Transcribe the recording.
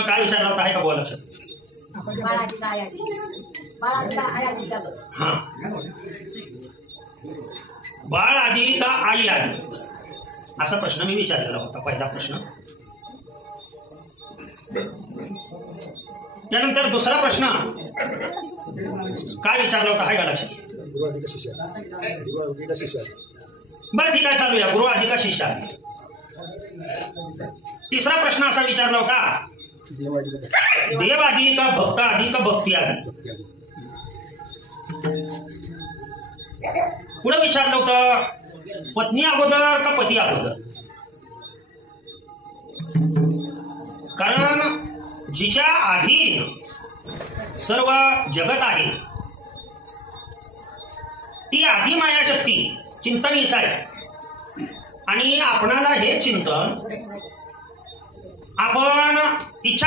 काय विचारला होता आहे का बोला लक्षात? हा, बाळ आधी का आई आधी असा प्रश्न मी विचारलेला होता, पहिला प्रश्न. त्यानंतर दुसरा प्रश्न काय विचारला होता आहे का लक्षात? बरं ठीक आहे, चालूया. गुरु आधी का शिष्य आधी. तिसरा प्रश्न असा विचारला होता, देव आधी का भक्त आधी का भक्ती आधी. पुढे विचारलं होतं, पत्नी अगोदर का पती अगोदर. कारण जिच्या आधी सर्व जगत आहे ती आधी मायाशक्ती चिंतन हिच आहे. आणि आपणाला हे चिंतन आपण इच्छा